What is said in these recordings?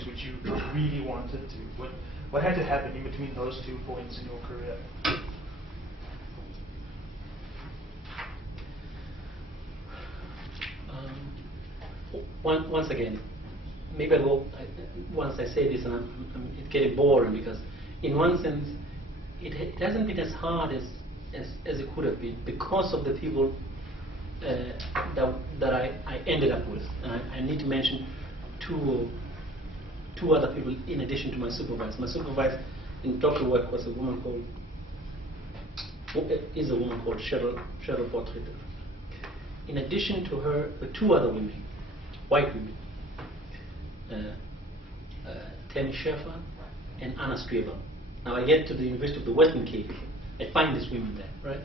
projects which you really wanted to? What had to happen in between those 2 points in your career? Once again, maybe once I say this, and it's getting boring, because in one sense, it hasn't been as hard as it could have been because of the people that I ended up with. And I need to mention two other people in addition to my supervisor. My supervisor in doctoral work was a woman called Cheryl Bottritter. In addition to her, the 2 other women, white women, Tammy Schaeffer and Anna Streber. Now I get to the University of the Western Cape, I find these women there, right?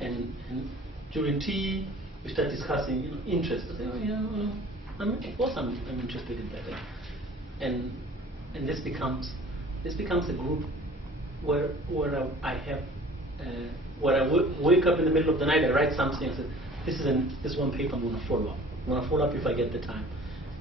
And during tea, we start discussing, interest. I say, of course I'm interested in that. And this becomes a group where I have where I wake up in the middle of the night, I write something and say, this one paper I'm going to follow up. I'm going to follow up if I get the time.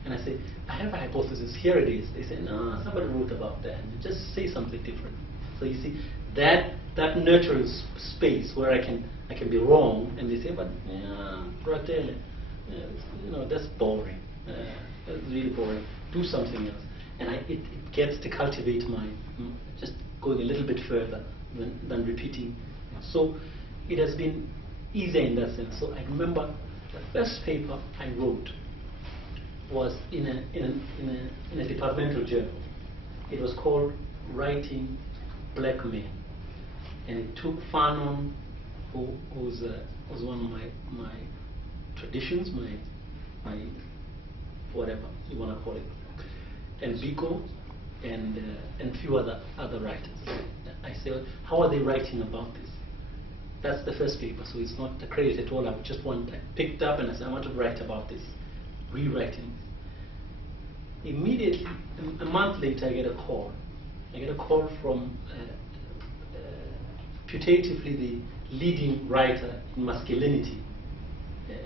And I say, I have a hypothesis, here it is. They say, no, somebody wrote about that. And just say something different. So you see, that nurturing space where I can be wrong, and they say, but Bratelli, that's boring. That's really boring. Do something else. And it gets to cultivate my, just going a little bit further than repeating. So it has been easier in that sense. So I remember the first paper I wrote was in a departmental journal. It was called Writing Black Men, and it took Fanon, who was one of my traditions, my whatever you want to call it, and Biko, and few other writers. I said, how are they writing about this? That's the first paper, so it's not a credit at all. I picked up and I said, I want to write about this, rewriting. Immediately, a month later, I get a call. I get a call from putatively the leading writer in masculinity,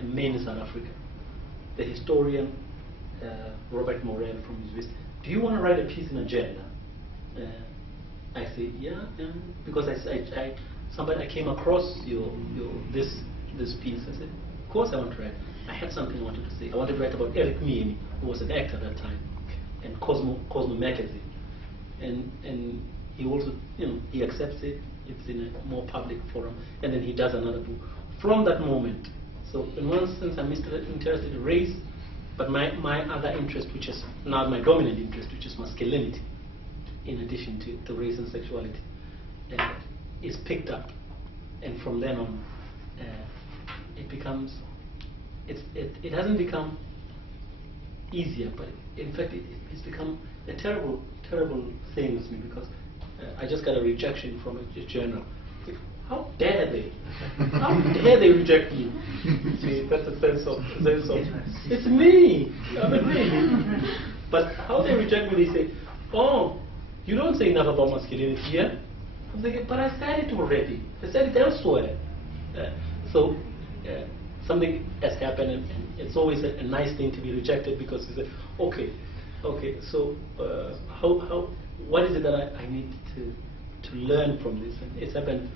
men in South Africa, the historian Robert Morel from University. Do you want to write a piece in Agenda? I say, yeah, because I came across this piece. I said, of course I want to write. I had something I wanted to say. I wanted to write about Eric Miemi, who was an actor at that time, and Cosmo magazine. And he also, he accepts it. It's in a more public forum, and then he does another book. From that moment, so in one sense I'm interested in race, but my other interest, which is now my dominant interest, which is masculinity, in addition to race and sexuality, is picked up, and from then on, it hasn't become easier, but in fact it's become a terrible thing with me, because I just got a rejection from a journal. How dare they? How dare they reject me? See, that's a sense of it's me. I mean, really. But how they reject me? They say, "Oh, you don't say enough about masculinity here." I'm thinking, but I said it already. I said it elsewhere. So something has happened, and it's always a nice thing to be rejected, because you say, okay. So what is it that I need to learn from this? And it's happened.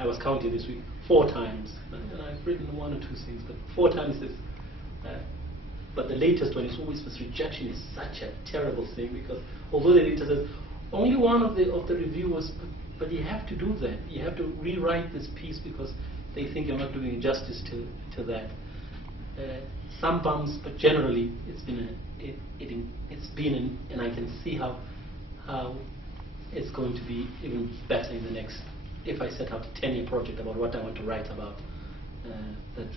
I was counting this week 4 times, and I've written 1 or 2 things, but 4 times this. But the latest one is always this rejection is such a terrible thing, because although the editor says only one of the reviewers, but you have to do that. You have to rewrite this piece because they think you're not doing justice to that. Some bumps, but generally it's been and I can see how it's going to be even better in the next. If I set out a 10-year project about what I want to write about, that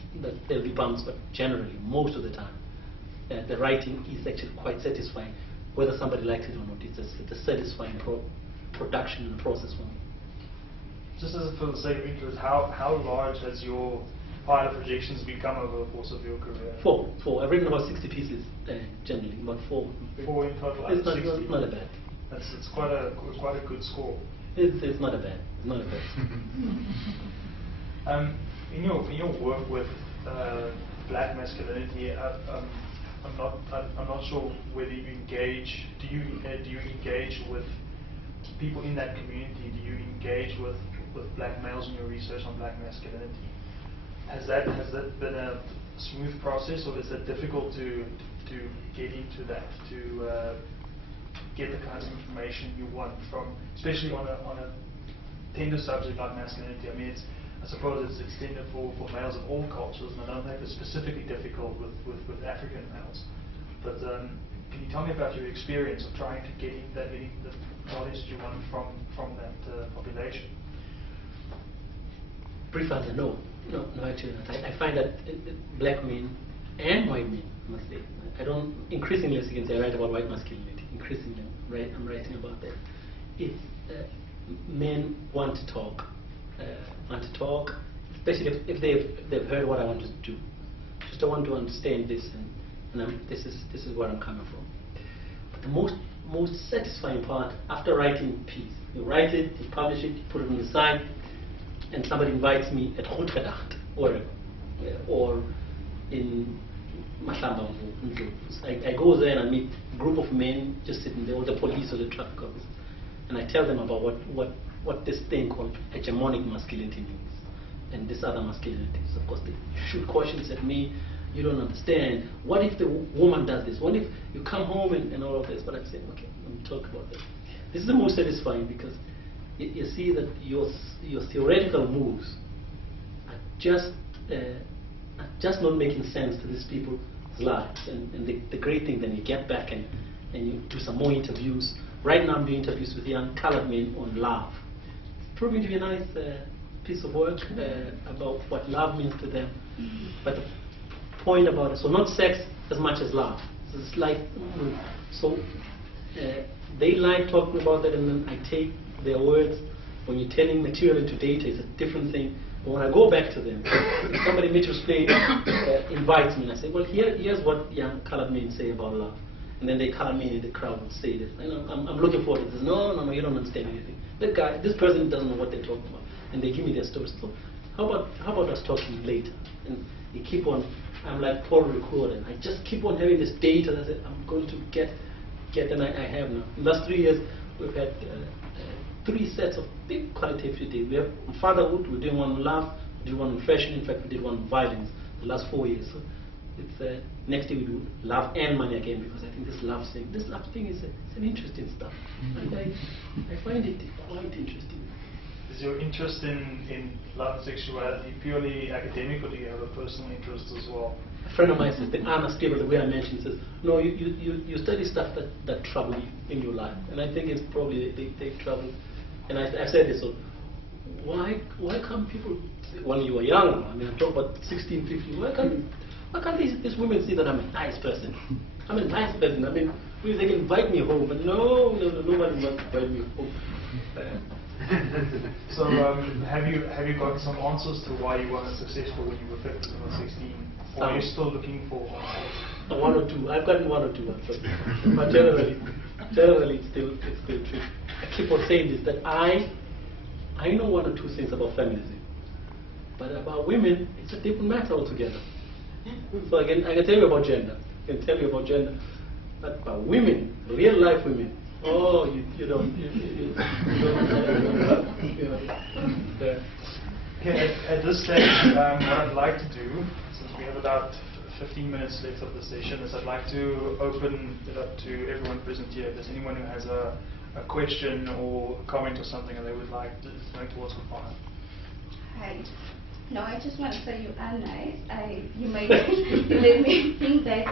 there'll be bumps, but generally, most of the time, the writing is actually quite satisfying. Whether somebody likes it or not, it's a satisfying production and process for me. Just as for the sake of interest, how large has your pile of projections become over the course of your career? 4. I've written about 60 pieces, generally, about 4. 4 in total. It's not a bad. It's quite a good score. It's not a bad. It's not a bad. In your work with black masculinity, I'm not sure whether you engage. Do you engage with people in that community? Do you engage with black males in your research on black masculinity? Has that been a smooth process, or is it difficult to get into that, to get the kinds of information you want from, especially on a tender subject like masculinity? I mean, I suppose it's extended for males of all cultures, and I don't think it's specifically difficult with African males. But can you tell me about your experience of trying to get the knowledge you want from that population? Brief answer, no, actually not. I find that black men and white men, I must say, I don't, increasingly, as you can say, I write about white masculinity, increasingly, right, I'm writing about that. If men want to talk, especially if they've heard what I want to do. Just I want to understand this, and this is where I'm coming from. But the most satisfying part after writing a piece, you write it, you publish it, you put it on the site, and somebody invites me at Goedgedacht or in Mahlamba. I go there and I meet a group of men just sitting there, or the police or the traffic officers, and I tell them about what this thing called hegemonic masculinity means, and this other masculinities. Of course, they shoot questions at me. You don't understand. What if the woman does this? What if you come home and all of this? But I'm saying, okay, let me talk about this. This is the most satisfying, because you see that your theoretical moves are just not making sense to these people's lives. And the great thing, then you get back and you do some more interviews. Right now I'm doing interviews with young colored men on love. It's proving to be a nice piece of work about what love means to them. But the point about it, so not sex as much as love. It's like, so they like talking about that, and then I take their words. When you're turning material into data, it's a different thing. But when I go back to them, if somebody Mitchell's Play invites me, and I say, well, here's what young colored men say about love. And then they color me in the crowd would say this. I'm looking forward to this. No, you don't understand anything. This person doesn't know what they're talking about. And they give me their stories. So how about us talking later? And they keep on, I'm like Paul Record, and I just keep on having this data that I'm going to get, and I have now. In the last 3 years, we've had 3 sets of big qualitative data. We have on fatherhood, we're doing one on love, we did one on fashion, in fact we did one on violence the last 4 years. So it's next year we do love and money again, because I think this love thing is it's an interesting stuff. And I find it quite interesting. Is your interest in love and sexuality purely academic, or do you have a personal interest as well? A friend of mine says, the honest people, the way I mentioned, says, no, you study stuff that trouble you in your life. And I think it's probably they trouble. And I said this, so why can't people, when you were young, I mean, I'm talking about 16, 15, why can't these women see that I'm a nice person? I'm a nice person. I mean, they can invite me home, but no, nobody wants to invite me home. So have you got some answers to why you weren't successful when you were 15 or 16? Or are you still looking for answers? 1 or 2. I've gotten 1 or 2 answers. But generally it's still true. I keep on saying this, that I know 1 or 2 things about feminism. But about women, it's a different matter altogether. So I can tell you about gender. But about women, real life women, oh, you don't. Okay, at this stage, what I'd like to do, since we have about 15 minutes left of the session, is I'd like to open it up to everyone present here. If there's anyone who has a question or a comment or something that they would like to bring towards Kafana. Hi. No, I just want to say you are nice. You made me think that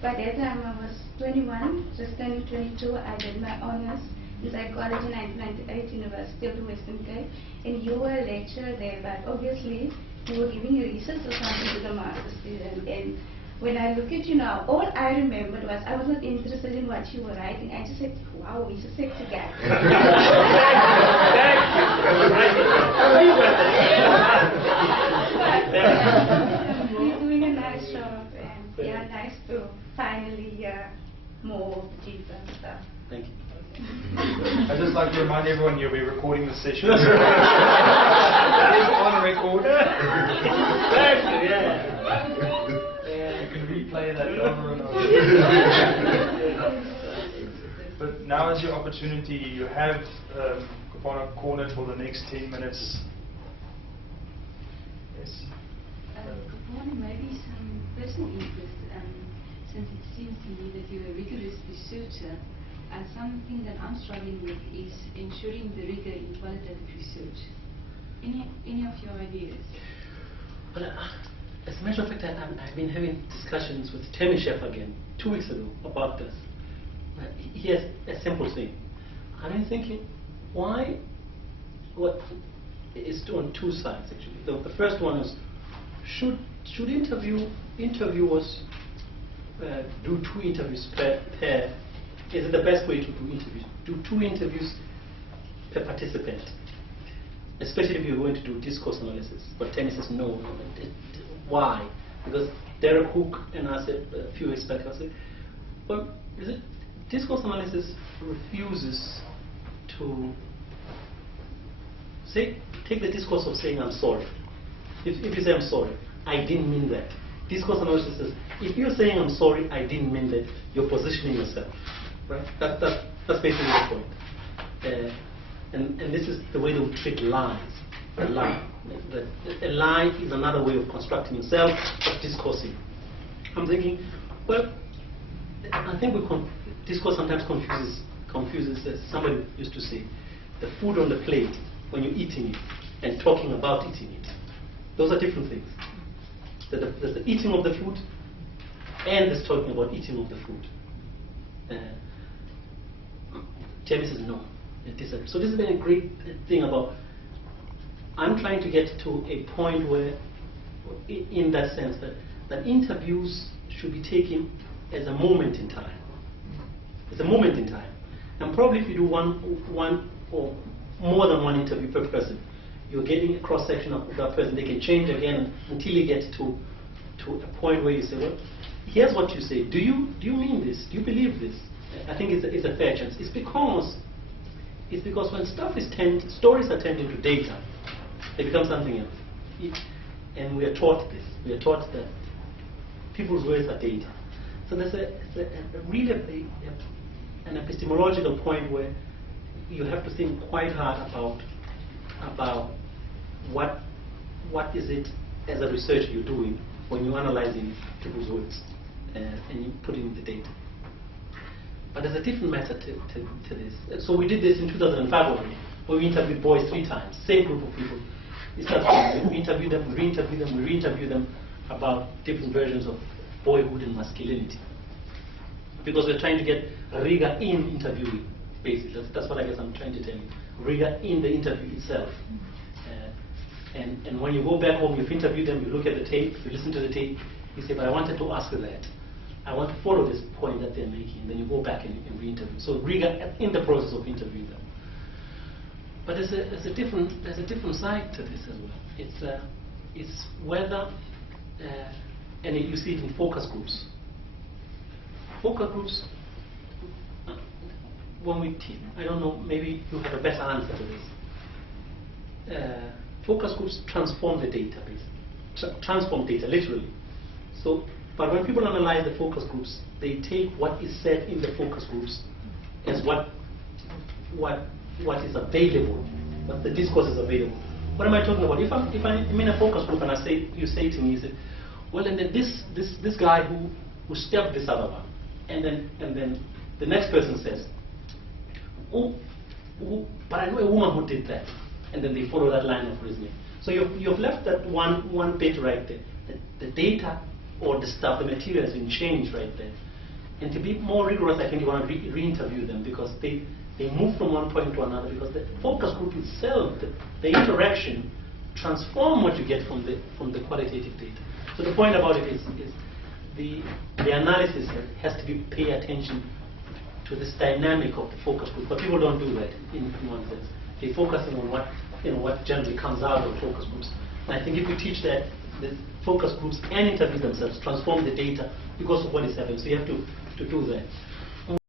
by that time I was 21, just turning 22. I did my honors in psychology in 1998, University of the Western Cape, and you were a lecturer there, but obviously you were giving your research or something to the master student. And when I look at you now, all I remembered was I was not interested in what you were writing. I just said, wow, he's a sexy guy. You're doing a nice job, and yeah, nice to finally hear more deeper stuff. Thank you. I'd just like to remind everyone you'll be recording the session. It's on record. Exactly, yeah. You can replay that over and over. But now is your opportunity. You have Kopana cornered for the next 10 minutes. Yes. Kopana, maybe some personal interest, since it seems to me that you're a rigorous researcher, and something that I'm struggling with is ensuring the rigor in qualitative research. Any of your ideas? Well, as a matter of fact, I've been having discussions with Temi Chef again 2 weeks ago about this. He has a simple thing. I've been thinking, why? What? It's on two sides actually. The first one is, should interviewers do 2 interviews per pair? Is it the best way to do interviews? Do 2 interviews per participant, especially if you're going to do discourse analysis. But Temi says no. Why? Because Derek Hook and I said, a few experts said, well, is it discourse analysis refuses to say, take the discourse of saying I'm sorry. If you say I'm sorry, I didn't mean that. Discourse analysis says, if you're saying I'm sorry, I didn't mean that, you're positioning yourself. Right? That's basically the point. And this is the way they would treat lies. A lie. A lie is another way of constructing yourself, of discoursing. I'm thinking, well, I think discourse sometimes confuses, as somebody used to say, the food on the plate when you're eating it and talking about eating it. Those are different things. There's the eating of the food and there's talking about eating of the food. Temi says no. So this has been a great thing about, I'm trying to get to a point where, in that sense, that interviews should be taken as a moment in time. It's a moment in time. And probably if you do one or more than one interview per person, you're getting a cross-section of that person. They can change again until you get to a point where you say, well, here's what you say. Do you mean this? Do you believe this? I think it's a fair chance. It's because when stories are turned into data, they become something else. And we are taught this. We are taught that people's words are data. So there's really an epistemological point where you have to think quite hard about what is it as a researcher you're doing when you're analyzing people's words and you put in the data. But there's a different method to this. So we did this in 2005 already, where we interviewed boys 3 times, same group of people. We interviewed them, we re-interviewed them, we re-interviewed them about different versions of boyhood and masculinity. Because we're trying to get rigor in interviewing, basically. That's what I guess I'm trying to tell you. Rigor in the interview itself. And when you go back home, you've interviewed them, you look at the tape, you listen to the tape, you say, but I wanted to ask that. I want to follow this point that they're making. Then you go back and re-interview. So rigor in the process of interviewing them. But there's a different side to this as well. It's whether, and you see it in focus groups. Focus groups, when we teach, I don't know, maybe you have a better answer to this. Focus groups transform the database, transform data literally. So, but when people analyze the focus groups, they take what is said in the focus groups as what is available, what the discourse is available. What am I talking about? If I'm in a focus group and you say to me, you say, well, and then this guy who stabbed this other one, and then the next person says, oh, but I know a woman who did that, and then they follow that line of reasoning. So you've left that one bit right there. The data or the stuff, the material has been changed right there. And to be more rigorous, I think you want to re-interview them because they move from one point to another, because the focus group itself, the interaction, transform what you get from the qualitative data. So the point about it is the analysis has to be pay attention to this dynamic of the focus group, but people don't do that in one sense. They're focusing on what generally comes out of focus groups. And I think if you teach that, the focus groups and interview themselves transform the data because of what is happening. So you have to do that.